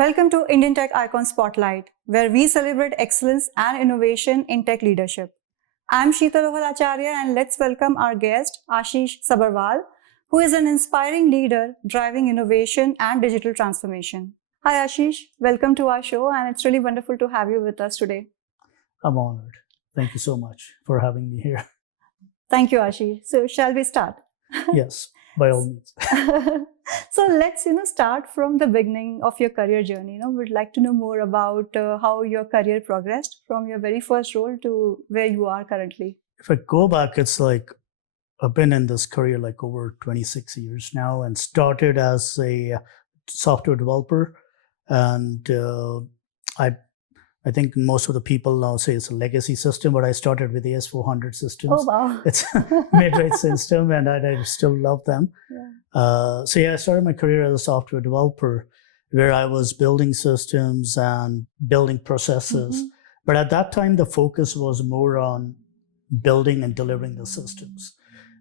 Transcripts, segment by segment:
Welcome to Indian Tech Icon Spotlight, where we celebrate excellence and innovation in tech leadership. I'm Sheetal Acharya, and let's welcome our guest, Ashish Sabharwal, who is an inspiring leader driving innovation and digital transformation. Hi Ashish, welcome to our show, and it's really wonderful to have you with us today. I'm honored. Thank you so much for having me here. Thank you, Ashish. So shall we start? Yes, by all means. So let's start from the beginning of your career journey. We'd like to know more about how your career progressed from your very first role to where you are currently. If I go back, it's like I've been in this career like over 26 years now, and started as a software developer. And I think most of the people now say it's a legacy system, but I started with the S400 systems. Oh, wow. It's a mid-range system, and I still love them. Yeah. I started my career as a software developer, where I was building systems and building processes. Mm-hmm. But at that time, the focus was more on building and delivering the systems.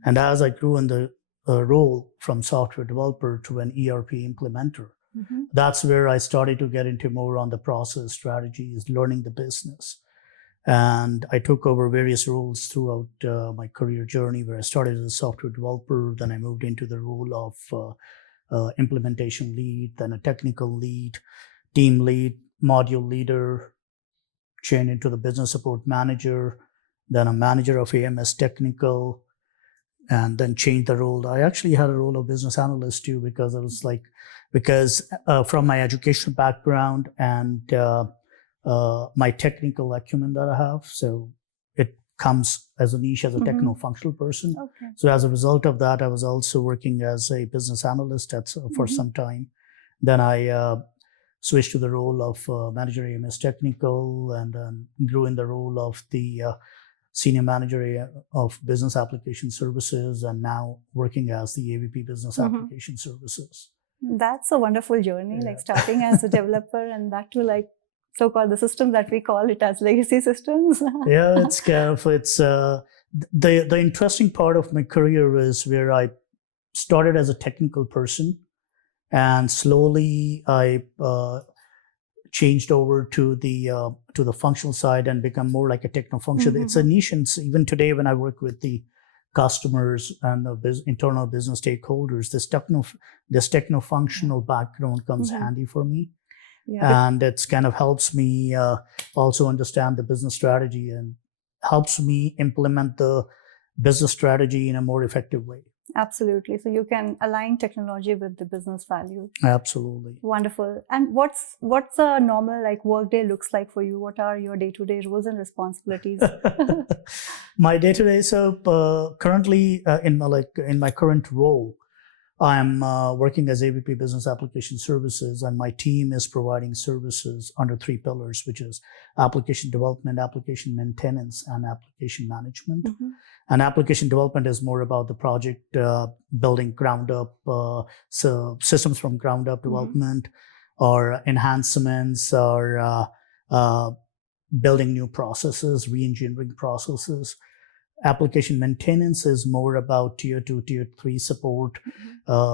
And as I grew in the role from software developer to an ERP implementer, Mm-hmm. that's where I started to get into more on the process strategies, learning the business. And I took over various roles throughout my career journey, where I started as a software developer. Then I moved into the role of implementation lead, then a technical lead, team lead, module leader, changed into the business support manager, then a manager of AMS technical, and then changed the role. I actually had a role of business analyst too, because I was like, from my educational background and my technical acumen that I have. So it comes as a niche as a techno-functional person. Okay. So as a result of that, I was also working as a business analyst for some time. Then I switched to the role of manager AMS technical, and then grew in the role of the senior manager of business application services, and now working as the AVP business application services. That's a wonderful journey, like starting as a developer, and that too, like so-called the system that we call it as legacy systems. Yeah, it's the interesting part of my career is where I started as a technical person, and slowly I changed over to the functional side and become more like a techno-functional. It's a niche, and even today when I work with the customers and the internal business stakeholders, this techno-functional background comes handy for me. Yeah. And it's kind of helps me also understand the business strategy, and helps me implement the business strategy in a more effective way. Absolutely. So you can align technology with the business value. Absolutely. Wonderful. And what's a normal workday looks like for you? What are your day-to-day roles and responsibilities? My day-to-day. So currently in my current role, I'm working as AVP Business Application Services, and my team is providing services under 3 pillars, which is application development, application maintenance, and application management. And application development is more about the project building ground up, so systems from ground up development, or enhancements, or building new processes, re-engineering processes. Application maintenance is more about tier 2, tier 3 support,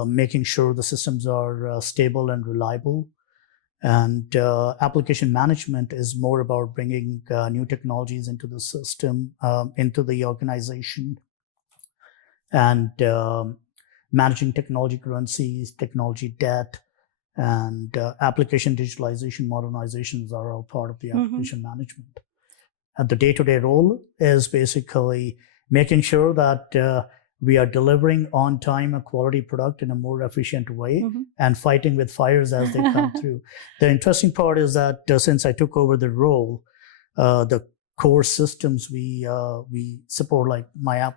making sure the systems are stable and reliable. And application management is more about bringing new technologies into the system, into the organization, and managing technology currencies, technology debt, and application digitalization, modernizations are all part of the application management. And the day-to-day role is basically making sure that we are delivering on time a quality product in a more efficient way, and fighting with fires as they come through. The interesting part is that since I took over the role, the core systems we support, like my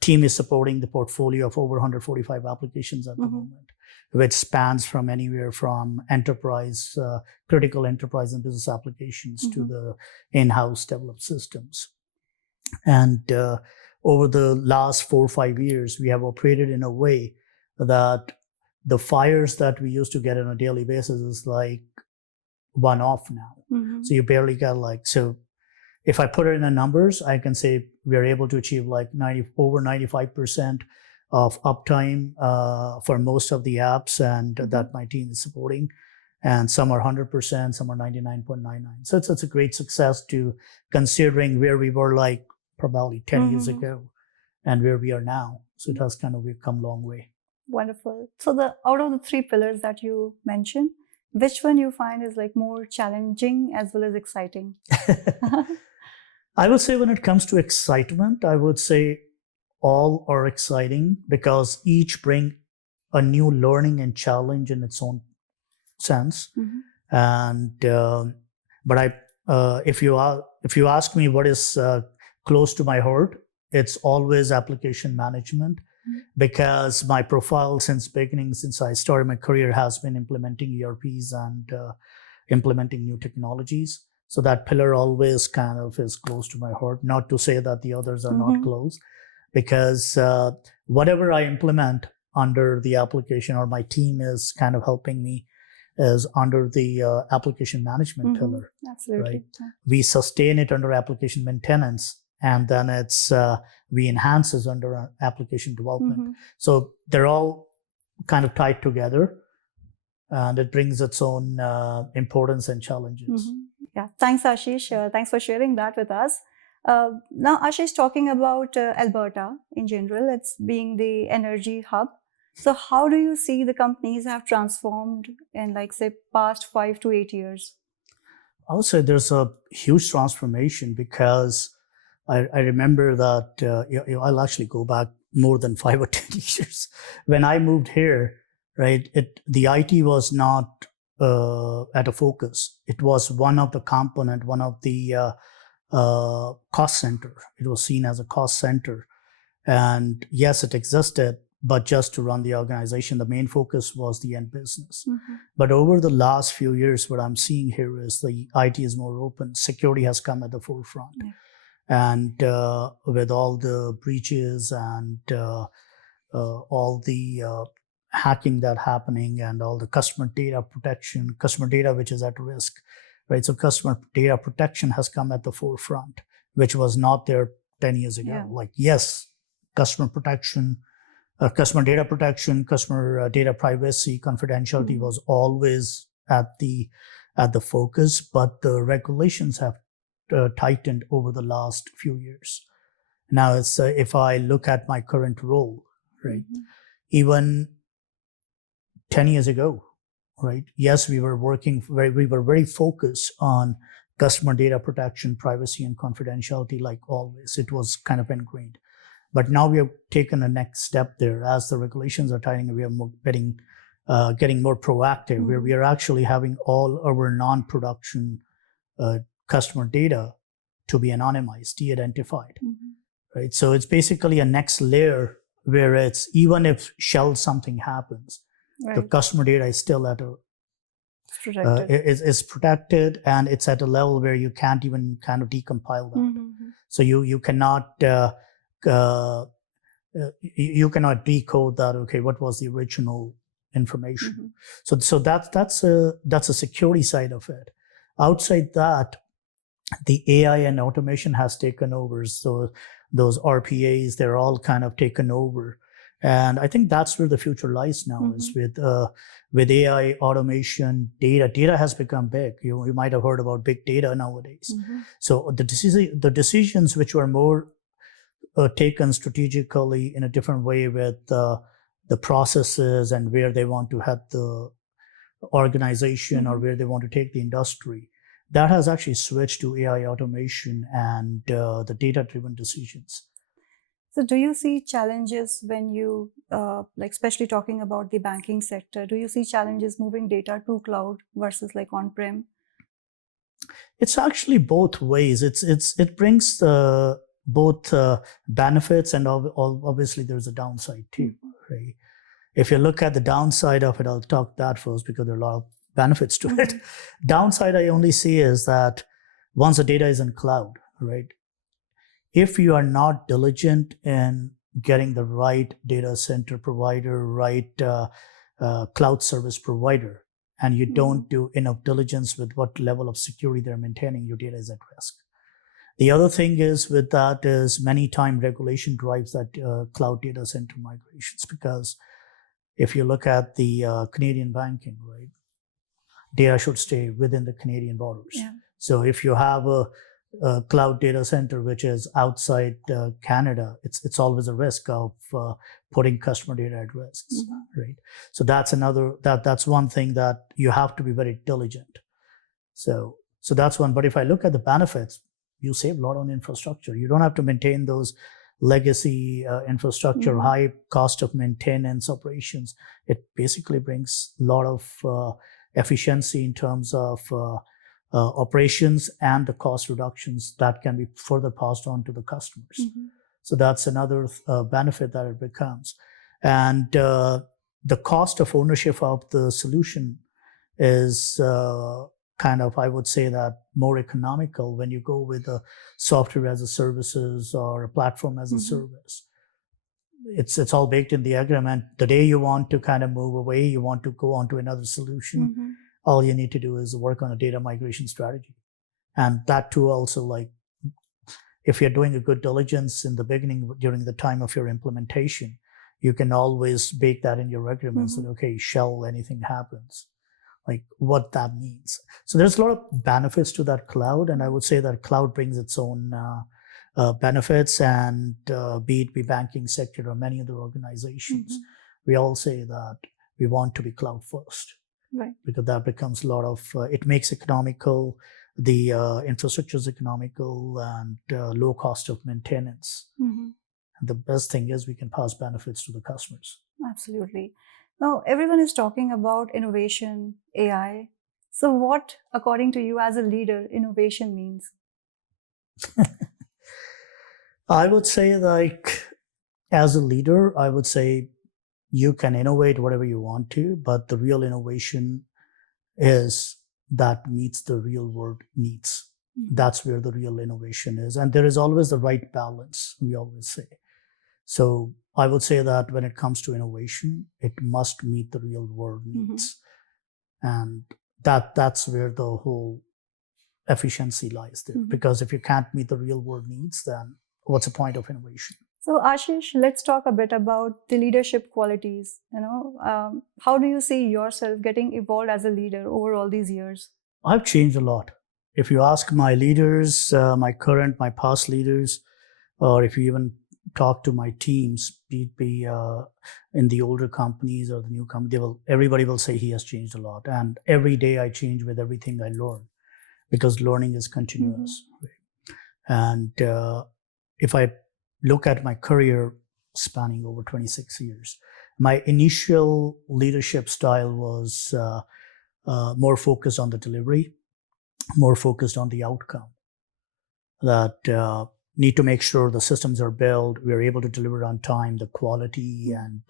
team is supporting the portfolio of over 145 applications at the moment, which spans from anywhere from enterprise, critical enterprise and business applications to the in-house developed systems. And over the last 4 or 5 years, we have operated in a way that the fires that we used to get on a daily basis is like one-off now. So you barely get so if I put it in the numbers, I can say we're able to achieve like over 95% of uptime for most of the apps, and that my team is supporting. and some are 100%, some are 99.99. So it's a great success to considering where we were like probably 10 years ago and where we are now. So it has kind of we've come a long way. Wonderful. So out of the three pillars that you mentioned, which one you find is like more challenging as well as exciting? I would say when it comes to excitement, I would say all are exciting because each bring a new learning and challenge in its own sense. And but if you ask me what is close to my heart, it's always application management, because my profile since I started my career has been implementing ERPs and implementing new technologies. So that pillar always kind of is close to my heart. Not to say that the others are not close, because whatever I implement under the application or my team is kind of helping me is under the application management pillar. Absolutely. Right? We sustain it under application maintenance, and then it's we enhance it under application development. So they're all kind of tied together, and it brings its own importance and challenges. Yeah, thanks, Ashish. Thanks for sharing that with us. Now, Ashish, talking about Alberta in general, it's being the energy hub. So how do you see the companies have transformed in, like, say, past 5 to 8 years? I would say there's a huge transformation, because I remember that I'll actually go back more than 5 or 10 years. When I moved here, right, the IT was not at a focus. It was one of the component, one of the cost center. It was seen as a cost center. And yes, it existed, but just to run the organization, the main focus was the end business. But over the last few years, what I'm seeing here is the IT is more open. Security has come at the forefront. And with all the breaches and all the hacking that happening and all the customer data protection, customer data which is at risk, right? So customer data protection has come at the forefront, which was not there 10 years ago. Like, yes, customer protection, customer data protection, customer data privacy, confidentiality was always at the focus, but the regulations have tightened over the last few years. Now, it's if I look at my current role, right, even 10 years ago, right, yes, we were very focused on customer data protection, privacy, and confidentiality. Like always, it was kind of ingrained. But now we have taken a next step there. As the regulations are tightening, we are getting more proactive, where we are actually having all our non-production customer data to be anonymized, de-identified, right? So it's basically a next layer where it's, even if something happens, the customer data is still at is protected, and it's at a level where you can't even kind of decompile that. So you cannot you cannot decode that. Okay, what was the original information? So that's a security side of it. Outside that, the AI and automation has taken over. So those RPAs, they're all kind of taken over. And I think that's where the future lies now, is with AI, automation, data. Data has become big. You might have heard about big data nowadays. So the decisions which were more taken strategically in a different way, with the processes and where they want to have the organization or where they want to take the industry, that has actually switched to AI, automation, and the data-driven decisions. So do you see challenges when you, like especially talking about the banking sector, do you see challenges moving data to cloud versus like on-prem? It's actually both ways. It brings both benefits, and obviously there's a downside too, right? If you look at the downside of it, I'll talk that first, because there are a lot of benefits to it. Downside I only see is that once the data is in cloud, right, if you are not diligent in getting the right data center provider, right cloud service provider, and you don't do enough diligence with what level of security they're maintaining, your data is at risk. The other thing is with that is many times regulation drives that cloud data center migrations, because if you look at the Canadian banking, right, data should stay within the Canadian borders. Yeah. So if you have a cloud data center which is outside Canada, it's always a risk of putting customer data at risk, right? So that's one thing that you have to be very diligent. So that's one. But if I look at the benefits, you save a lot on infrastructure. You don't have to maintain those legacy infrastructure, high cost of maintenance operations. It basically brings a lot of efficiency in terms of operations and the cost reductions that can be further passed on to the customers. So that's another benefit that it becomes. And the cost of ownership of the solution is kind of, I would say, that more economical when you go with a software as a services or a platform as a service. It's all baked in the agreement. The day you want to kind of move away, you want to go on to another solution, all you need to do is work on a data migration strategy. And that too also, like, if you're doing a good diligence in the beginning during the time of your implementation, you can always bake that in your agreements that, okay, shall anything happens, like what that means. So there's a lot of benefits to that cloud. And I would say that cloud brings its own benefits, and be it the banking sector or many other organizations, we all say that we want to be cloud first. Right. Because that becomes a lot of, it makes economical, the infrastructure is economical, and low cost of maintenance. And the best thing is we can pass benefits to the customers. Absolutely. Now, everyone is talking about innovation, AI. So what, according to you as a leader, innovation means? I would say, like, as a leader, I would say you can innovate whatever you want to, but the real innovation is that meets the real world needs. That's where the real innovation is. And there is always the right balance, we always say. So I would say that when it comes to innovation, it must meet the real world needs. And that's where the whole efficiency lies there. Because if you can't meet the real world needs, then what's the point of innovation? So Ashish, let's talk a bit about the leadership qualities. How do you see yourself getting evolved as a leader over all these years? I've changed a lot. If you ask my leaders, my past leaders, or if you even talk to my teams, be in the older companies or the new company, everybody will say he has changed a lot. And every day I change with everything I learn, because learning is continuous. And if I look at my career spanning over 26 years, my initial leadership style was more focused on the delivery, more focused on the outcome. That need to make sure the systems are built, we're able to deliver on time, the quality and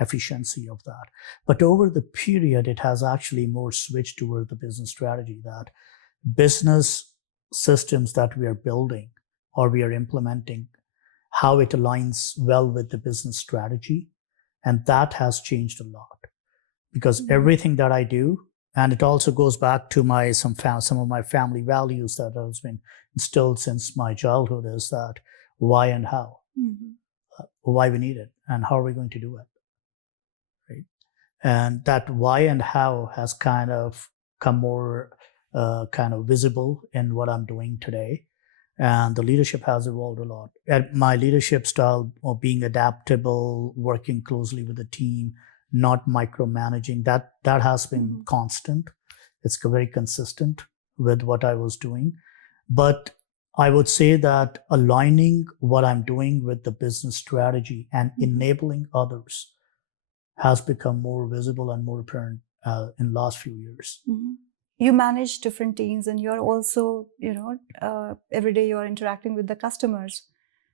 efficiency of that. But over the period, it has actually more switched toward the business strategy, that business systems that we are building or we are implementing, how it aligns well with the business strategy. And that has changed a lot, because everything that I do, and it also goes back to some of my family values that has been instilled since my childhood, is that why and how, why we need it and how are we going to do it, right? And that why and how has kind of come more kind of visible in what I'm doing today. And the leadership has evolved a lot. And my leadership style of being adaptable, working closely with the team, not micromanaging, that has been constant. It's very consistent with what I was doing. But I would say that aligning what I'm doing with the business strategy and enabling others has become more visible and more apparent in the last few years. You manage different teams, and you're also, every day you're interacting with the customers.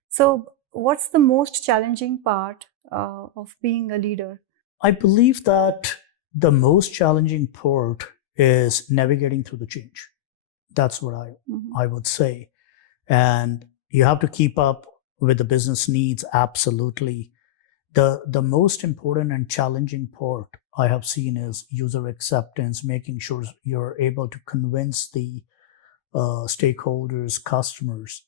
So what's the most challenging part of being a leader? I believe that the most challenging part is navigating through the change. That's what I would say. And you have to keep up with the business needs, absolutely. The most important and challenging part I have seen is user acceptance, making sure you're able to convince the stakeholders, customers,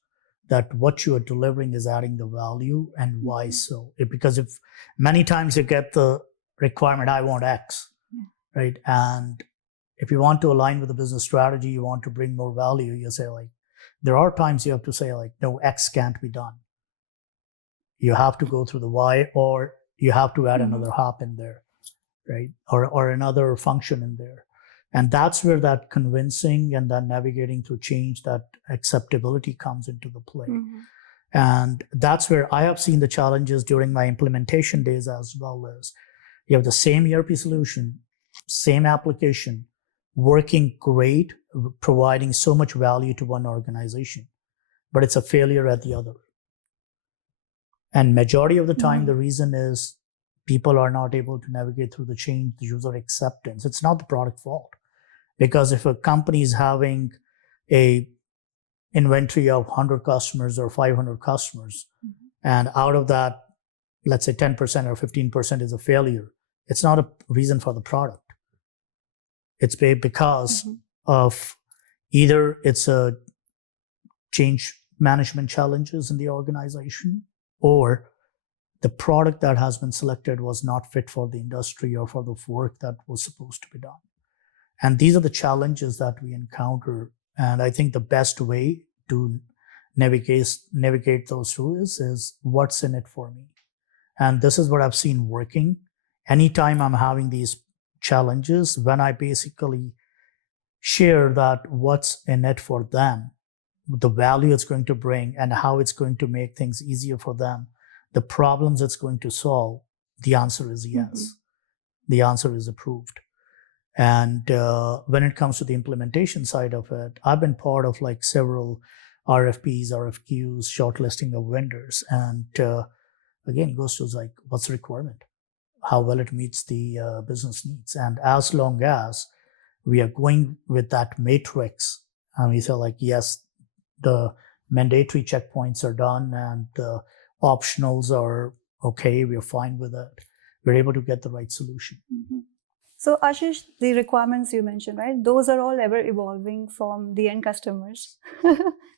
that what you are delivering is adding the value, and why so. Because if many times you get the requirement, I want X, right? And if you want to align with the business strategy, you want to bring more value, you say like, there are times you have to say like, no, X can't be done. You have to go through the Y, or you have to add another hop in there, right? Or another function in there. And that's where that convincing and then navigating through change, that acceptability comes into the play. And that's where I have seen the challenges during my implementation days as well. As you have the same ERP solution, same application, working great, providing so much value to one organization, but it's a failure at the other. And majority of the time, the reason is people are not able to navigate through the change, the user acceptance. It's not the product fault. Because if a company is having a inventory of 100 customers or 500 customers, and out of that, let's say 10% or 15% is a failure, it's not a reason for the product. It's because of either it's a change management challenges in the organization, or the product that has been selected was not fit for the industry or for the work that was supposed to be done. And these are the challenges that we encounter. And I think the best way to navigate those through is what's in it for me. And this is what I've seen working. Anytime I'm having these challenges, when I basically share that what's in it for them, the value it's going to bring and how it's going to make things easier for them, the problems it's going to solve, the answer is yes. The answer is approved. And when it comes to the implementation side of it, I've been part of like several RFPs, RFQs, shortlisting of vendors. And again, it goes to like, what's the requirement? How well it meets the business needs. And as long as we are going with that matrix, and we say like, yes, the mandatory checkpoints are done and the optionals are okay, we're fine with it, we're able to get the right solution. So Ashish, the requirements you mentioned, right? Those are all ever evolving from the end customers.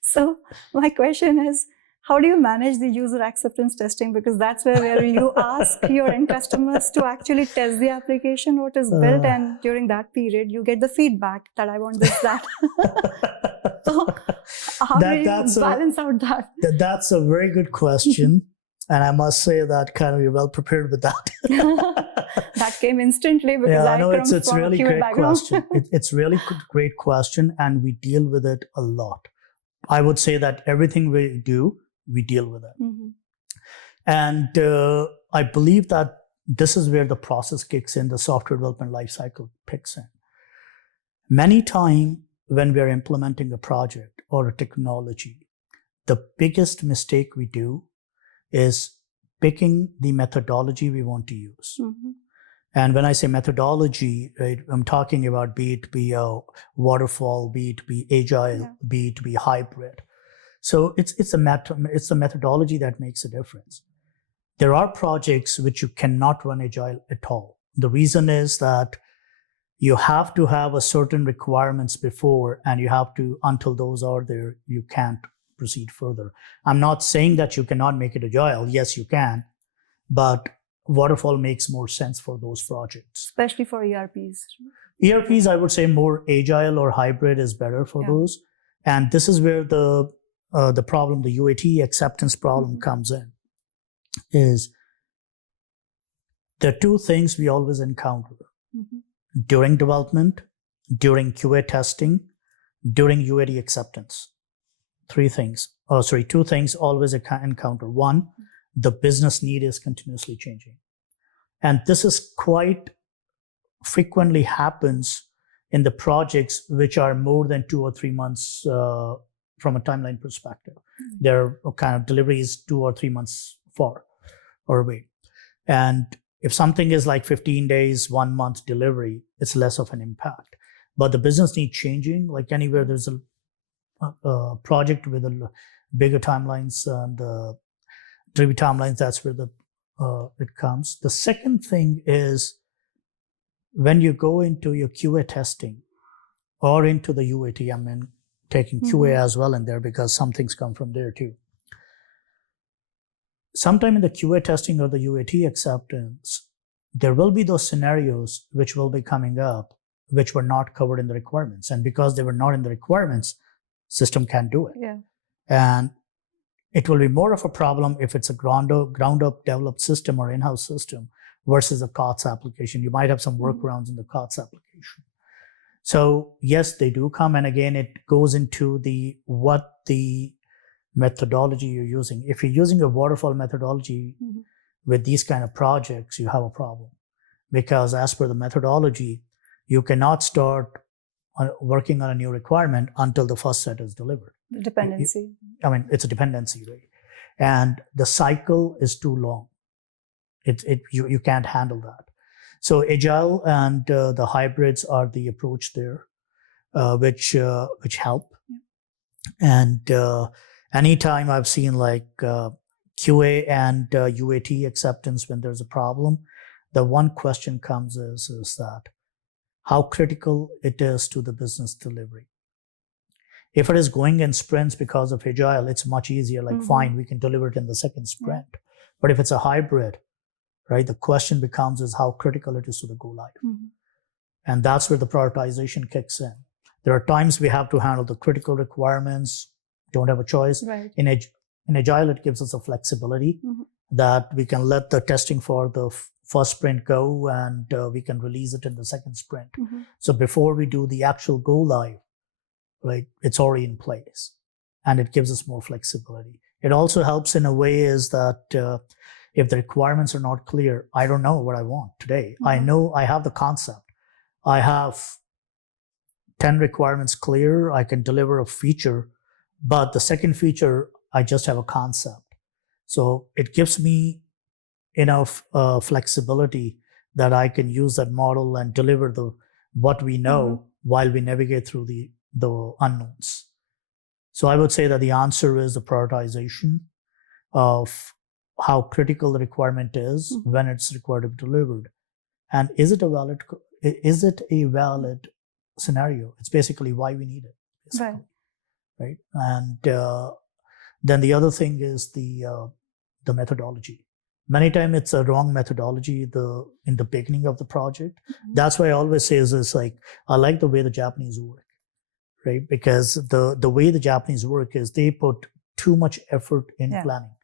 So my question is, how do you manage the user acceptance testing? Because that's where you ask your end customers to actually test the application, what is built, and during that period, you get the feedback that I want this, that. So how do you balance out that? That's a very good question. And I must say that kind of you're well prepared with that. That came instantly because I know it's really great question. It's really great question, and we deal with it a lot. I would say that everything we do, we deal with it. And I believe that this is where the process kicks in, the software development lifecycle kicks in. Many times when we are implementing a project or a technology, the biggest mistake we do is picking the methodology we want to use. And when I say methodology, right, I'm talking about be it be a waterfall, be it be agile, be it be hybrid. So it's the methodology that makes a difference. There are projects which you cannot run agile at all. The reason is that you have to have a certain requirements before, and you have to, until those are there, you can't proceed further. I'm not saying that you cannot make it agile. Yes, you can, but waterfall makes more sense for those projects. Especially for ERPs. ERPs, I would say more agile or hybrid is better for those. And this is where the problem, the UAT acceptance problem comes in, is there are two things we always encounter during development, during QA testing, during UAT acceptance. Two things always encounter. One, the business need is continuously changing. And this is quite frequently happens in the projects which are more than 2 or 3 months from a timeline perspective. Their kind of delivery is 2 or 3 months far or away. And if something is like 15 days, 1 month delivery, it's less of an impact. But the business need changing, like anywhere there's a project with a bigger timelines and delivery timelines, that's where it comes. The second thing is when you go into your QA testing or into the UAT, I mean, taking QA as well in there because some things come from there too. Sometime in the QA testing or the UAT acceptance, there will be those scenarios which will be coming up which were not covered in the requirements. And because they were not in the requirements, system can't do it. Yeah. And it will be more of a problem if it's a ground up developed system or in-house system versus a COTS application. You might have some workarounds in the COTS application. So yes, they do come. And again, it goes into what the methodology you're using. If you're using a waterfall methodology with these kind of projects, you have a problem. Because as per the methodology, you cannot start working on a new requirement until the first set is delivered. Dependency. It's a dependency, right? And the cycle is too long. You can't handle that. So agile and the hybrids are the approach there, which help. Yeah. And anytime I've seen like QA and UAT acceptance when there's a problem, the one question comes is that how critical it is to the business delivery. If it is going in sprints because of agile, it's much easier. Like, fine, we can deliver it in the second sprint. Yeah. But if it's a hybrid, right, the question becomes is how critical it is to the go live. And that's where the prioritization kicks in. There are times we have to handle the critical requirements, don't have a choice. Right. In agile, it gives us a flexibility that we can let the testing for the first sprint go and we can release it in the second sprint. So before we do the actual go live, right, it's already in place and it gives us more flexibility. It also helps in a way is that if the requirements are not clear, I don't know what I want today. I know I have the concept. I have 10 requirements clear. I can deliver a feature, but the second feature, I just have a concept. So it gives me enough flexibility that I can use that model and deliver what we know while we navigate through the unknowns. So I would say that the answer is the prioritization of how critical the requirement is when it's required to be delivered. And is it a valid scenario? It's basically why we need it. Right. And then the other thing is the methodology. Many times it's a wrong methodology in the beginning of the project. That's why I always say is like, I like the way the Japanese work, right? Because the way the Japanese work is they put too much effort in planning.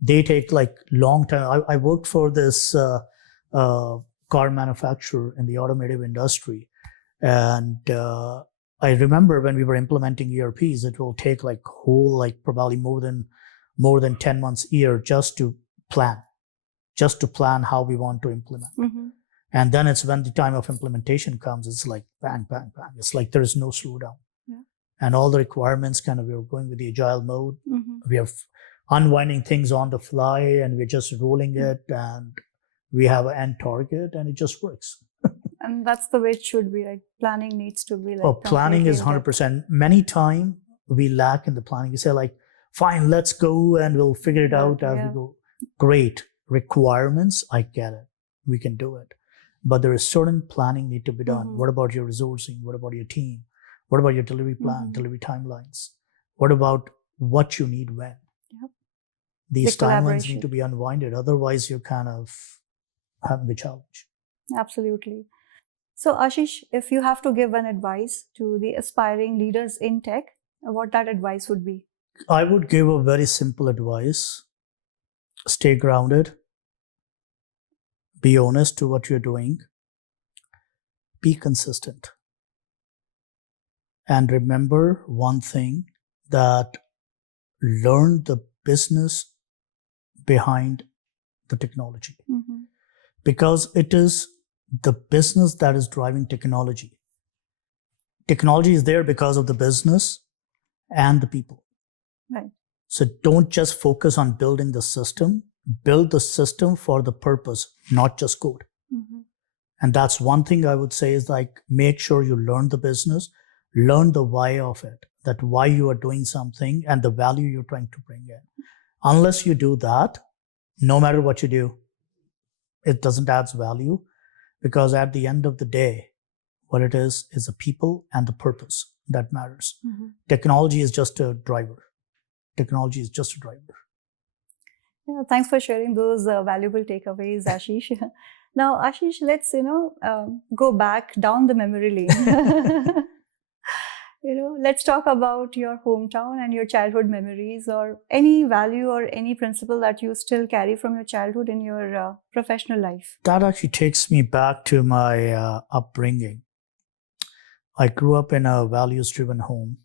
They take like long time. I worked for this car manufacturer in the automotive industry. And I remember when we were implementing ERPs, it will take like probably more than 10 months a year just to plan how we want to implement. And then it's when the time of implementation comes, it's like bang, bang, bang. It's like there is no slowdown. And all the requirements we're going with the agile mode. We are unwinding things on the fly and we're just rolling it and we have an end target and it just works. And that's the way it should be. Like planning needs to be like. Planning is 100%. Many times we lack in the planning. We say like, fine, let's go and we'll figure it out as we go. Great. Requirements, I get it. We can do it. But there is certain planning need to be done. What about your resourcing? What about your team? What about your delivery plan, delivery timelines? What about what you need when? These timelines need to be unwinded. Otherwise, you're kind of having the challenge. Absolutely. So Ashish, if you have to give an advice to the aspiring leaders in tech, what that advice would be? I would give a very simple advice. Stay grounded. Be honest to what you're doing. Be consistent. And remember one thing, that learn the business behind the technology. Because it is the business that is driving technology. Technology is there because of the business and the people. Right. So don't just focus on building the system. Build the system for the purpose, not just code. And that's one thing I would say is like, make sure you learn the business, learn the why of it, that why you are doing something and the value you're trying to bring in. Unless you do that, no matter what you do, it doesn't add value, because at the end of the day, what it is the people and the purpose that matters. Technology is just a driver. Technology is just a driver. Yeah, thanks for sharing those valuable takeaways, Ashish. Now, Ashish, let's go back down the memory lane. Let's talk about your hometown and your childhood memories, or any value or any principle that you still carry from your childhood in your professional life. That actually takes me back to my upbringing. I grew up in a values-driven home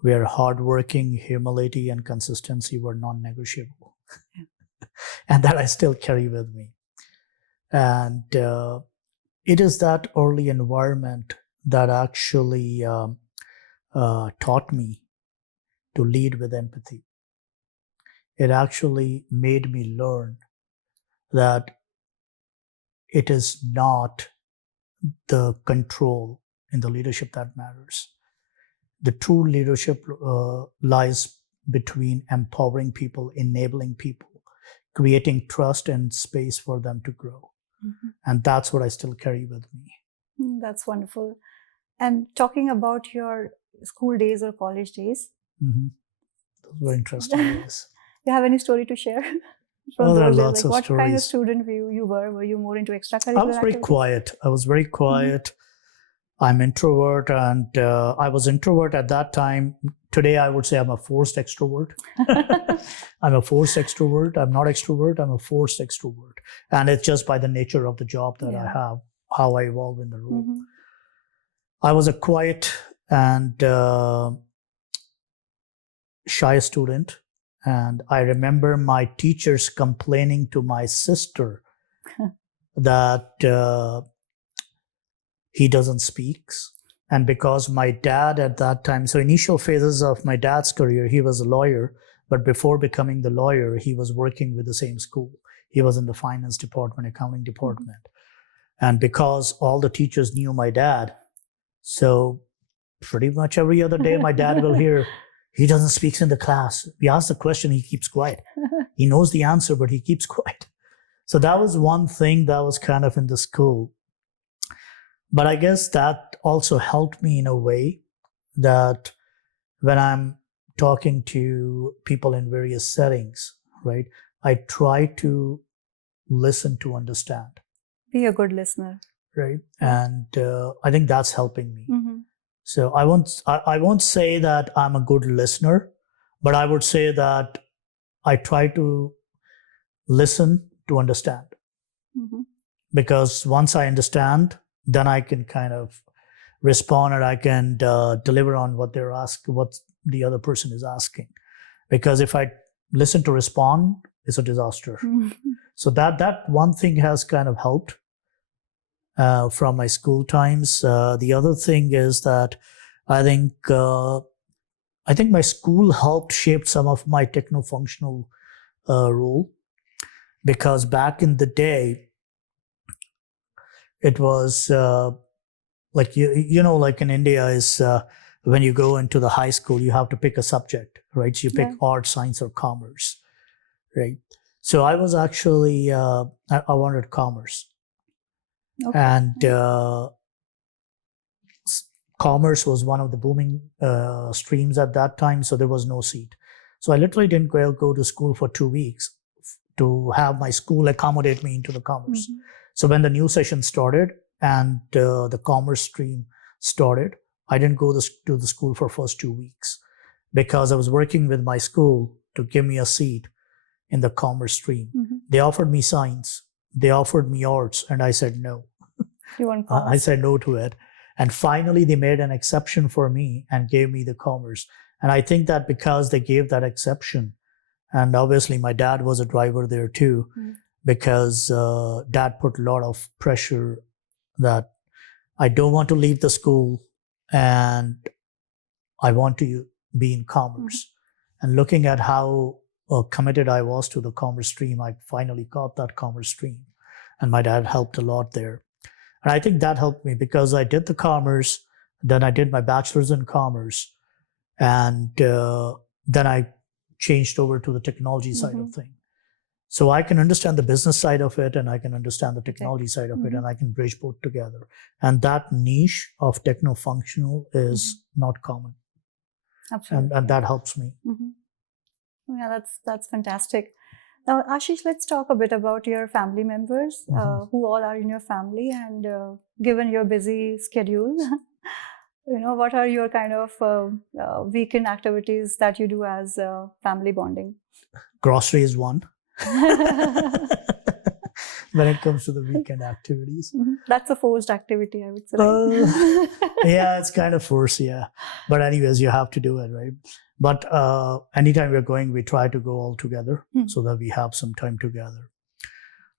where hardworking, humility, and consistency were non-negotiable. And that I still carry with me. And it is that early environment that actually taught me to lead with empathy. It actually made me learn that it is not the control in the leadership that matters. The true leadership lies between empowering people, enabling people, creating trust and space for them to grow. Mm-hmm. And that's what I still carry with me. That's wonderful. And talking about your school days or college days. Mm-hmm. Those were interesting days. Do you have any story to share? From there are lots of what stories. What kind of student you were? Were you more into extracurricular I was very quiet. Mm-hmm. I'm introvert, and I was introvert at that time. Today, I would say I'm a forced extrovert. I'm a forced extrovert. I'm not extrovert. I'm a forced extrovert. And it's just by the nature of the job that I have, how I evolve in the role. Mm-hmm. I was a quiet and shy student. And I remember my teachers complaining to my sister that he doesn't speak. And because my dad at that time, so initial phases of my dad's career, he was a lawyer, but before becoming the lawyer, he was working with the same school. He was in the finance department, accounting department. And because all the teachers knew my dad, so pretty much every other day, my dad will hear, he doesn't speak in the class. We ask the question, he keeps quiet. He knows the answer, but he keeps quiet. So that was one thing that was kind of in the school. But I guess that also helped me in a way that when I'm talking to people in various settings, right, I try to listen to understand. Be a good listener. Right. And I think that's helping me. Mm-hmm. So I won't say that I'm a good listener, but I would say that I try to listen to understand. Mm-hmm. Because once I understand, then I can kind of respond, and I can deliver on what they're asking, what the other person is asking. Because if I listen to respond, it's a disaster. Mm-hmm. So that one thing has kind of helped from my school times. The other thing is that I think my school helped shape some of my techno-functional role, because back in the day, it was like like in India is when you go into the high school, you have to pick a subject, right? So you pick art, science, or commerce, right? So I was actually I wanted commerce. Okay. And commerce was one of the booming streams at that time, so there was no seat. So I literally didn't go to school for 2 weeks to have my school accommodate me into the commerce. Mm-hmm. So when the new session started and the commerce stream started, I didn't go to the school for first 2 weeks because I was working with my school to give me a seat in the commerce stream. Mm-hmm. They offered me science, they offered me arts, and I said no. You want I said no to it. And finally, they made an exception for me and gave me the commerce. And I think that because they gave that exception, and obviously my dad was a driver there too, because dad put a lot of pressure that I don't want to leave the school and I want to be in commerce. Mm-hmm. And looking at how committed I was to the commerce stream, I finally got that commerce stream. And my dad helped a lot there. And I think that helped me because I did the commerce, then I did my bachelor's in commerce, and then I changed over to the technology side of things. So I can understand the business side of it, and I can understand the technology side of it, and I can bridge both together. And that niche of techno-functional is not common. Absolutely. And that helps me. Yeah, that's fantastic. Now, Ashish, let's talk a bit about your family members. Who all are in your family, and given your busy schedule, what are your kind of weekend activities that you do as family bonding? Grocery is one. When it comes to the weekend activities. That's a forced activity, I would say. Right? Yeah, it's kind of forced, yeah. But anyways, you have to do it, right? But anytime we're going, we try to go all together so that we have some time together.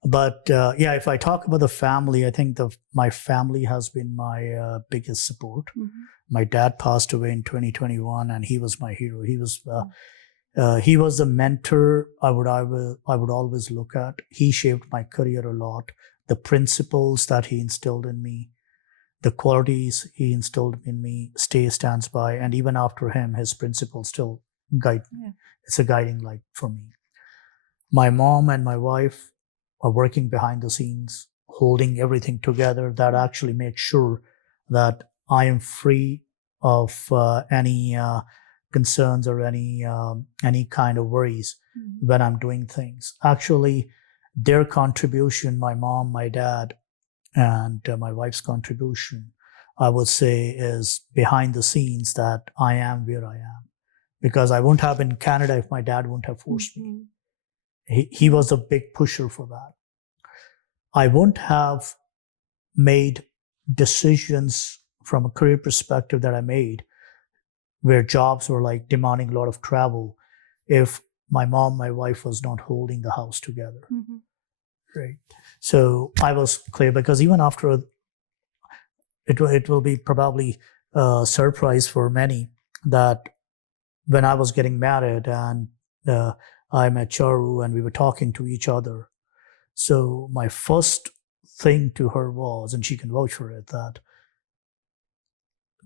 But yeah, if I talk about the family, I think my family has been my biggest support. My dad passed away in 2021, and he was my hero. He was the mentor I would always look at. He shaped my career a lot. The principles that he instilled in me, the qualities he instilled in me, stands by. And even after him, his principles still guide me. Yeah. It's a guiding light for me. My mom and my wife are working behind the scenes, holding everything together. That actually makes sure that I am free of any concerns or any kind of worries when I'm doing things. Actually, their contribution, my mom, my dad, and my wife's contribution, I would say, is behind the scenes that I am where I am. Because I wouldn't have been in Canada if my dad wouldn't have forced me. He was a big pusher for that. I wouldn't have made decisions from a career perspective that I made where jobs were like demanding a lot of travel if my mom, my wife was not holding the house together. Right. So I was clear, because even after it will be probably a surprise for many that when I was getting married and I met Charu and we were talking to each other. So my first thing to her was, and she can vouch for it, that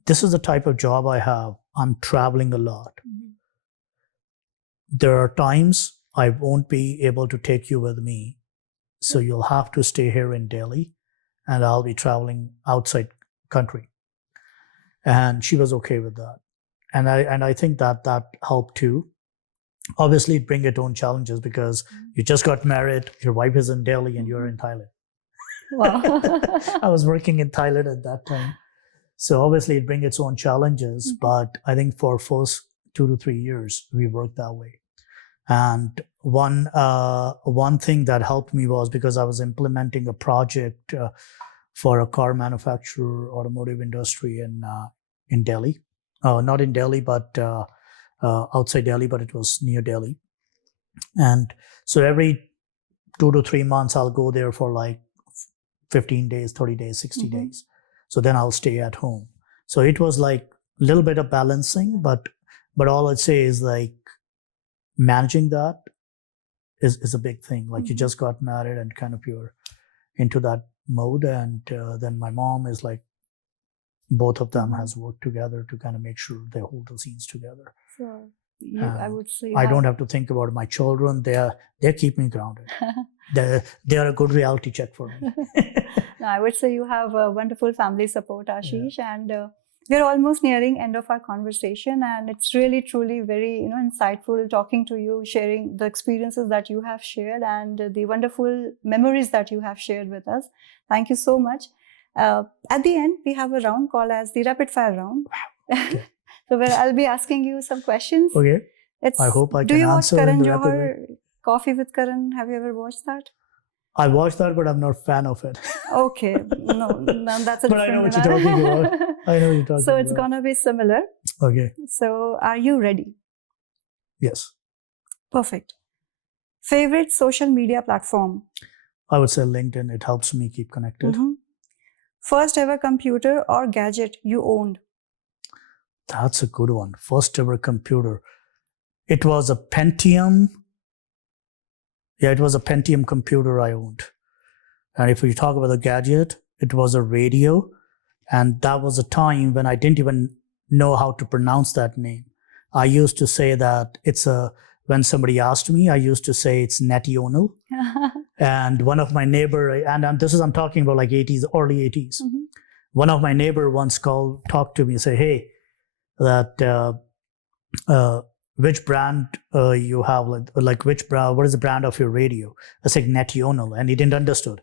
this is the type of job I have. I'm traveling a lot. There are times I won't be able to take you with me. So you'll have to stay here in Delhi and I'll be traveling outside country. And she was okay with that. And I think that helped too. Obviously, it brings its own challenges because you just got married, your wife is in Delhi and you're in Thailand. Wow. I was working in Thailand at that time. So obviously it brings its own challenges, but I think for first 2 to 3 years, we worked that way. And one thing that helped me was because I was implementing a project for a car manufacturer, automotive industry in Delhi. Not in Delhi, but outside Delhi, but it was near Delhi. And so every 2 to 3 months, I'll go there for like 15 days, 30 days, 60 days. So then I'll stay at home. So it was like a little bit of balancing, but all I'd say is like managing that is a big thing. Like you just got married and kind of you're into that mode. And then my mom is like, both of them has worked together to kind of make sure they hold the scenes together. So I would say I don't have to think about my children. They keep me grounded. they are a good reality check for me. No, I would say you have a wonderful family support, Ashish, and we're almost nearing end of our conversation, and it's really truly very insightful talking to you, sharing the experiences that you have shared and the wonderful memories that you have shared with us. Thank you so much. At the end, we have a round called as the rapid fire round. Okay. So where I'll be asking you some questions. Okay. I hope I can answer. Do you watch Karan Johar, Coffee with Karan? Have you ever watched that? I watched that, but I'm not a fan of it. Okay. No, that's a but I know what you're talking about. I know what you're talking about. So it's going to be similar. Okay. So are you ready? Yes. Perfect. Favorite social media platform? I would say LinkedIn. It helps me keep connected. First ever computer or gadget you owned? That's a good one. First ever computer. It was a Pentium. Yeah, it was a Pentium computer I owned. And if we talk about the gadget, it was a radio. And that was a time when I didn't even know how to pronounce that name. I used to say that when somebody asked me, I used to say it's National. And one of my neighbor, and I'm talking about like 80s, early 80s. One of my neighbor once talked to me and said, hey, that which brand you have, like which brand, what is the brand of your radio? I said National, and he didn't understood.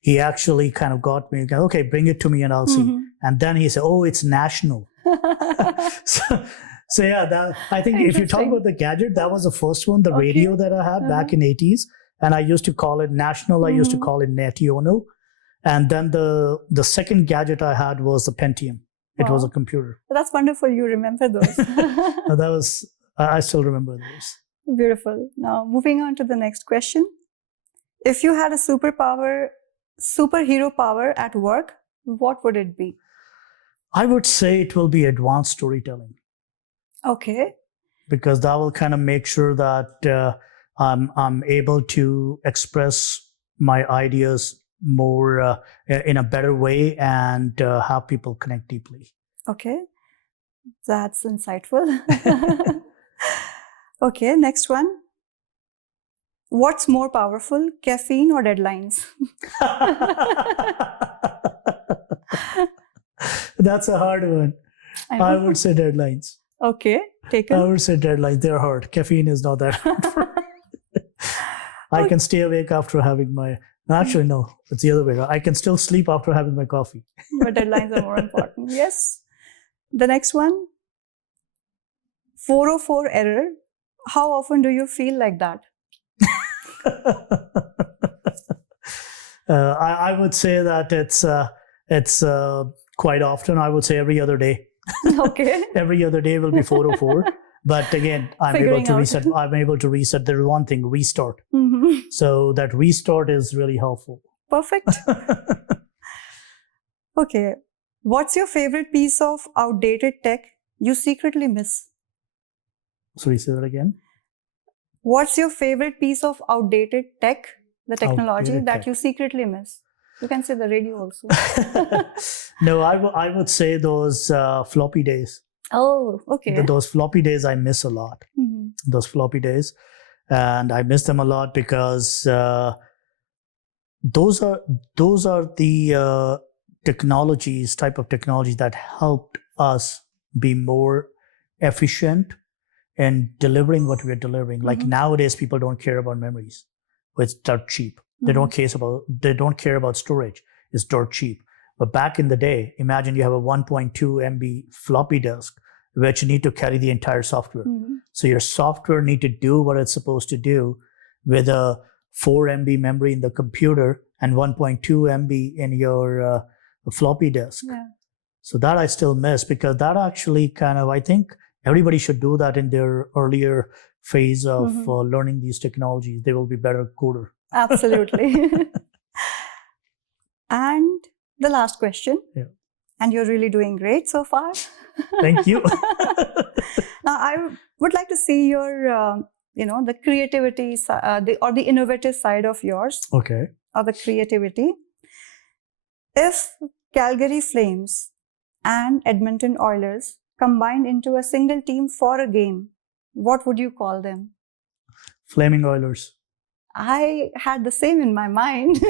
He actually kind of got me, okay, bring it to me and I'll see. Mhm. And then he said, oh, it's national. So yeah, that, I think if you talk Interesting. about the gadget, that was the first one, the Okay. radio that I had back in 80s. And I used to call it National. I used to Mhm. call it National. And then the second gadget I had was the Pentium. It was a Wow. computer. That's wonderful. You remember those. That was, I still remember those. Beautiful. Now, moving on to the next question. If you had a superhero power at work, what would it be? I would say it will be advanced storytelling, Okay. because that will kind of make sure that I'm able to express my ideas more in a better way and have people connect deeply. Okay. That's insightful. Okay, next one. What's more powerful, caffeine or deadlines? That's a hard one. I would say deadlines. Okay, I taken. would say deadlines. They're hard. Caffeine is not that hard for me. I can stay awake after having my. Actually, no, it's the other way around. I can still sleep after having my coffee. But deadlines are more important. Yes. The next one. 404 error. How often do you feel like that? I would say that it's quite often. I would say every other day. Okay. Every other day will be 404. But again, I'm Figuring able to out. reset. I'm able to reset. There's one thing, restart. Mhm. So that restart is really helpful. Perfect. Okay. What's your favorite piece of outdated tech you secretly miss? Sorry, say that again. What's your favorite piece of outdated tech, the technology Outdated that tech. you secretly miss? You can say the radio also. No, I would say those floppy days. Oh, okay. Those floppy days I miss a lot. Mhm. Those floppy days, and I miss them a lot because those are the type of technologies that helped us be more efficient in delivering what we're delivering. Like Mhm. nowadays, people don't care about memories. It's dirt cheap. They don't care about storage. It's dirt cheap. But back in the day, imagine you have a 1.2 MB floppy disk, which you need to carry the entire software. Mhm. So your software need to do what it's supposed to do with a 4 MB memory in the computer and 1.2 MB in your floppy disk. Yeah. So that I still miss, because that actually kind of, I think everybody should do that in their earlier phase of learning these technologies. They will be better coder. Absolutely. And the last question. Yeah. And you're really doing great so far. Thank you. Now, I would like to see your, the creativity or the innovative side of yours, Okay. or the creativity. If Calgary Flames and Edmonton Oilers combined into a single team for a game, what would you call them? Flaming Oilers. I had the same in my mind.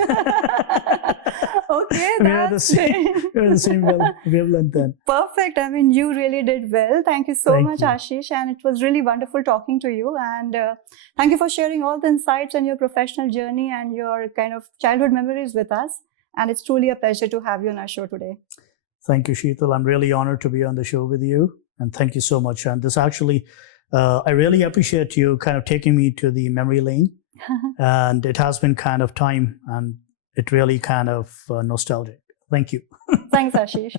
Okay, We're the that's same. great. We're the same wavelength then. Perfect. I mean, you really did well. Thank you so Thank much, you. Ashish. And it was really wonderful talking to you. And thank you for sharing all the insights on your professional journey and your kind of childhood memories with us. And it's truly a pleasure to have you on our show today. Thank you, Sheetal. I'm really honored to be on the show with you. And thank you so much. And this actually, I really appreciate you kind of taking me to the memory lane. And it has been kind of time, and it really kind of nostalgic. Thank you. Thanks, Ashish.